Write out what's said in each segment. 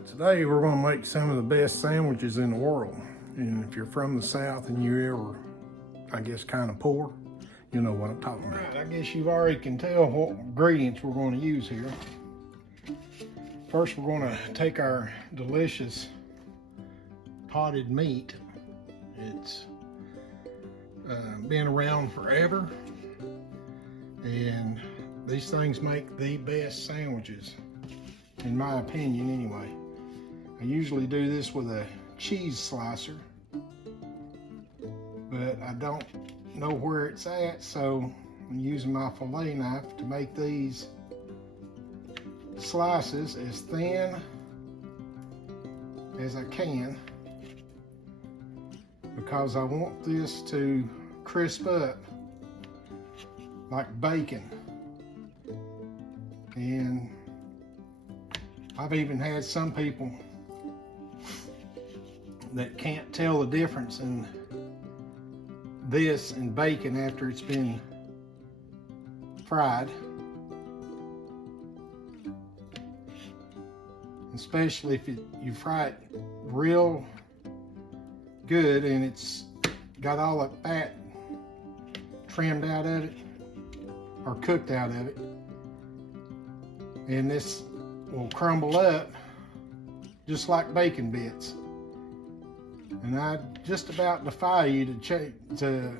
Alright, today we're going to make some of the best sandwiches in the world. And if you're from the South and you're ever, I guess, kind of poor, you know what I'm talking about. Alright, I guess you already can tell what ingredients we're going to use here. First, we're going to take our delicious potted meat. It's been around forever, and these things make the best sandwiches, in my opinion anyway. I usually do this with a cheese slicer, but I don't know where it's at, so I'm using my fillet knife to make these slices as thin as I can, because I want this to crisp up like bacon. And I've even had some people that can't tell the difference in this and bacon after it's been fried. Especially if you fry it real good and it's got all the fat trimmed out of it or cooked out of it. And this will crumble up just like bacon bits. And I just about defy you to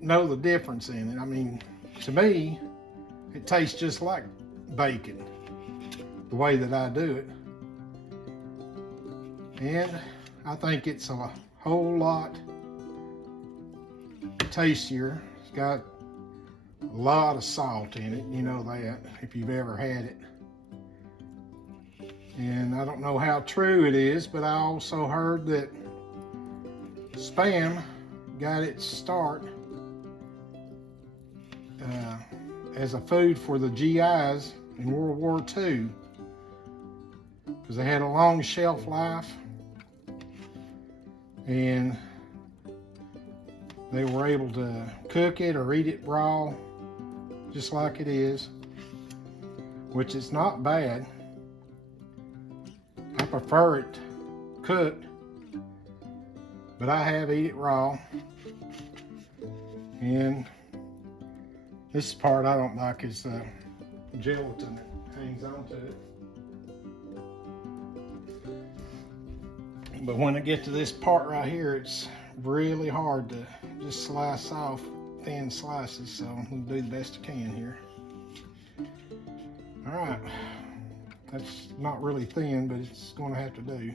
know the difference in it. I mean, to me, it tastes just like bacon, the way that I do it. And I think it's a whole lot tastier. It's got a lot of salt in it, you know that, if you've ever had it. And I don't know how true it is, but I also heard that Spam got its start as a food for the GIs in World War II, because they had a long shelf life and they were able to cook it or eat it raw just like it is, which is not bad. I prefer it cooked, but I have eat it raw. And this part I don't like is the gelatin that hangs onto it. But when I get to this part right here, it's really hard to just slice off thin slices, so I'm gonna do the best I can here. All right, that's not really thin, but it's gonna have to do.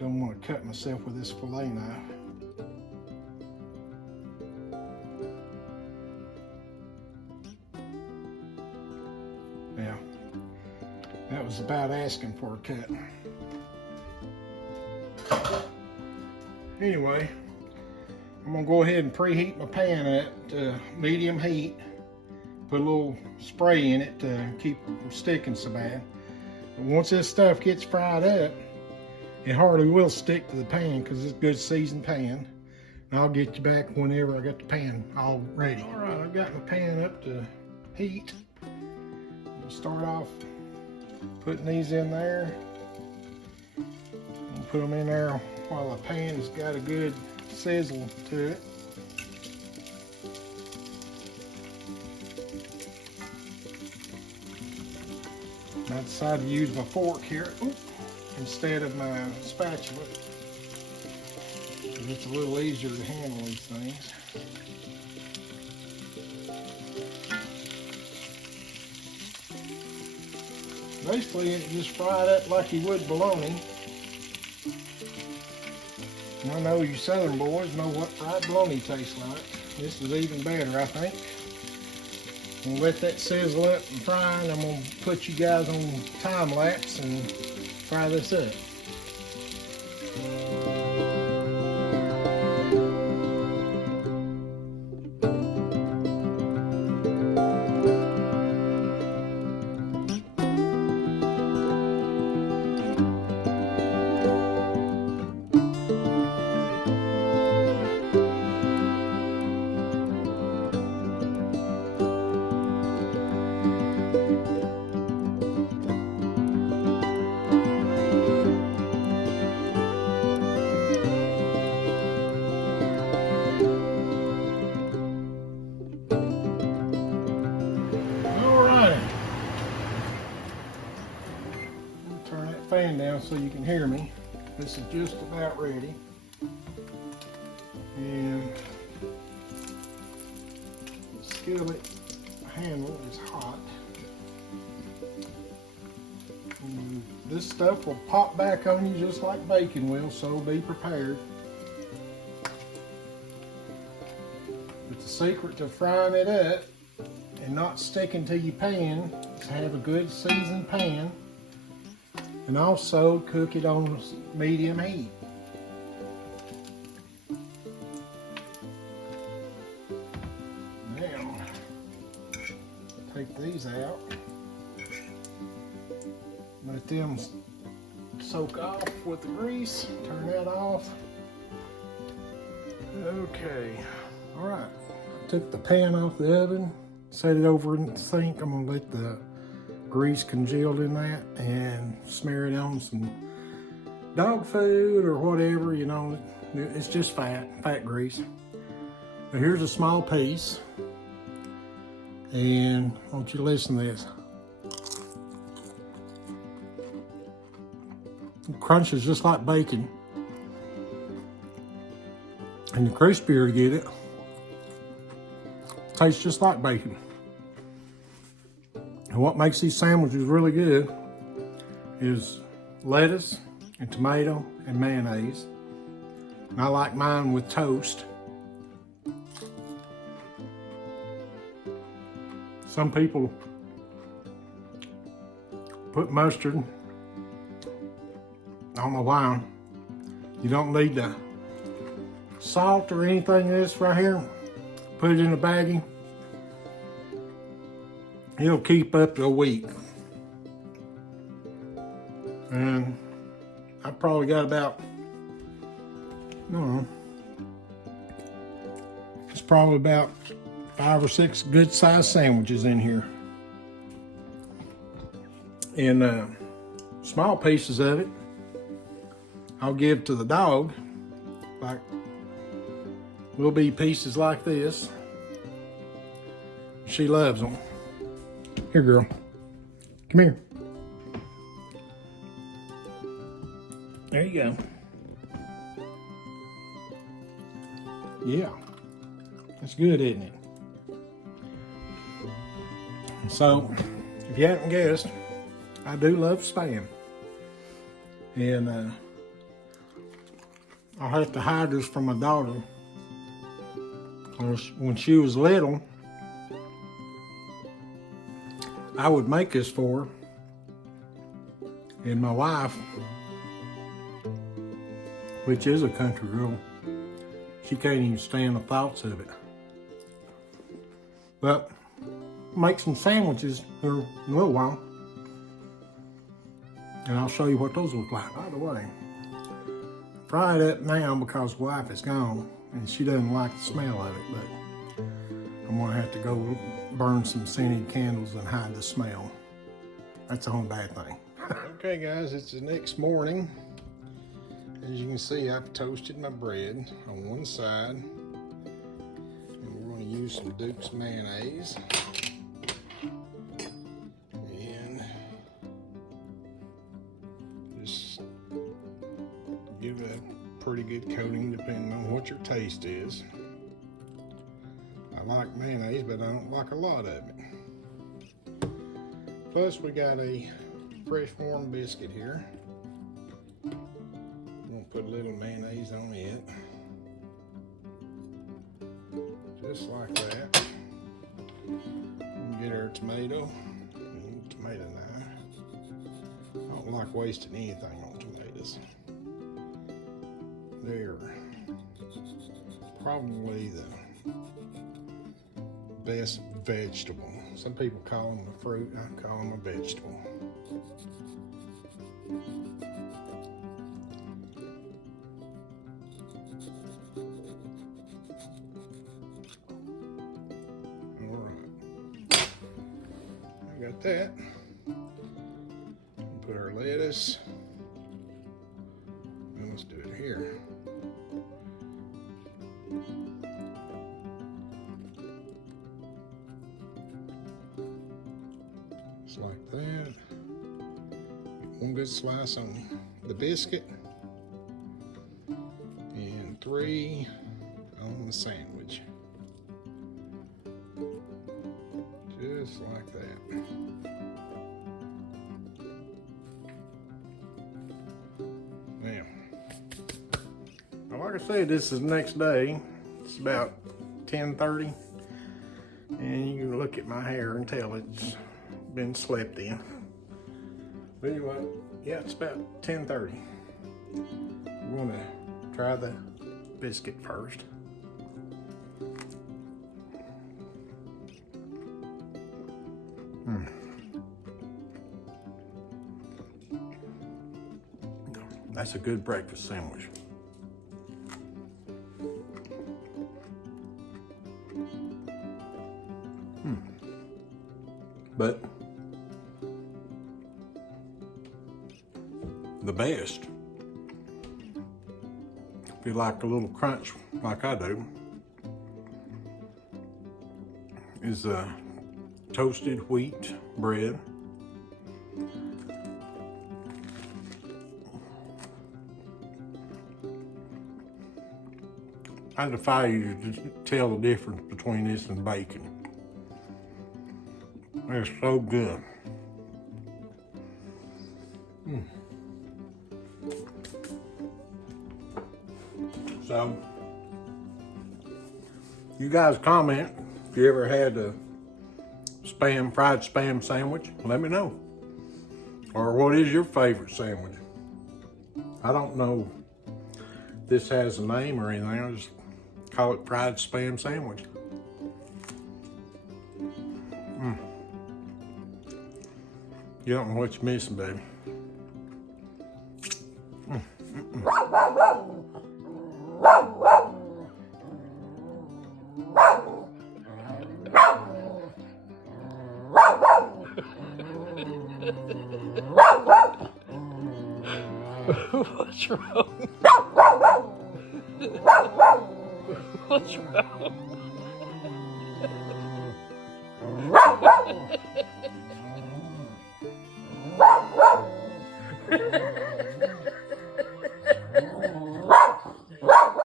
Don't want to cut myself with this fillet knife. Yeah, that was about asking for a cut. Anyway, I'm gonna go ahead and preheat my pan at medium heat. Put a little spray in it to keep it from sticking so bad. But once this stuff gets fried up, it hardly will stick to the pan because it's a good seasoned pan. And I'll get you back whenever I got the pan all ready. All right, I've got my pan up to heat. I'll start off putting these in there. I'll put them in there while the pan's got a good sizzle to it. I decided to use my fork here instead of my spatula. It's a little easier to handle these things. Basically, it just fried up like you would bologna. And I know you Southern boys know what fried bologna tastes like. This is even better, I think. I'm gonna let that sizzle up and fry, and I'm gonna put you guys on time lapse and fry this up. so you can hear me. This is just about ready. And the skillet handle is hot. And this stuff will pop back on you just like bacon will, so be prepared. But the secret to frying it up and not sticking to your pan is have a good seasoned pan, and also cook it on medium heat. Now, take these out. Let them soak off with the grease. Turn that off. Okay. All right. I took the pan off the oven, set it over in the sink. I'm gonna let the grease congeal in that and smear it on some dog food or whatever, you know. It's just fat grease. Now here's a small piece, and I want you to listen to this. It crunches just like bacon, and the crispier to get it, tastes just like bacon. And what makes these sandwiches really good is lettuce and tomato and mayonnaise. And I like mine with toast. Some people put mustard. I don't know why. You don't need the salt or anything of this right here. Put it in a baggie. It'll keep up to a week. And I probably got about, I don't know, it's probably about 5 or 6 good sized sandwiches in here. And small pieces of it I'll give to the dog, like will be pieces like this. She loves them. Here, girl, come here. There you go. Yeah, that's good, isn't it? So, if you haven't guessed, I do love Spam. And I'll have to hide this from my daughter. When she was little, I would make this for her. And my wife, which is a country girl, she can't even stand the thoughts of it. But make some sandwiches here in a little while, and I'll show you what those look like. By the way, fry it up now because wife is gone and she doesn't like the smell of it, but I'm gonna have to go burn some scented candles and hide the smell. That's the only bad thing. Okay guys, it's the next morning. As you can see, I've toasted my bread on one side, and we're going to use some Duke's mayonnaise, and just give it a pretty good coating depending on what your taste is. I like mayonnaise, but I don't like a lot of it. Plus we got a fresh warm biscuit here. Put a little mayonnaise on it, just like that. Get our tomato and tomato knife. I don't like wasting anything on tomatoes. They're probably the best vegetable. Some people call them a fruit, I call them a vegetable. Got that. Put our lettuce, and let's do it here. Just like that. One good slice on the biscuit and 3 on the sandwich. Just like that. Now, like I said, this is the next day. It's about 10:30, and you can look at my hair and tell it's been slept in. But anyway, yeah, it's about 10:30. We're gonna try the biscuit first. That's a good breakfast sandwich. But the best, if you like a little crunch like I do, is toasted wheat bread. I defy you to tell the difference between this and bacon. They're so good. So, you guys comment if you ever had a fried spam sandwich. Let me know. Or what is your favorite sandwich? I don't know if this has a name or anything. I just call it fried spam sandwich. You don't know what you're missing, baby. What's wrong? What's wrong?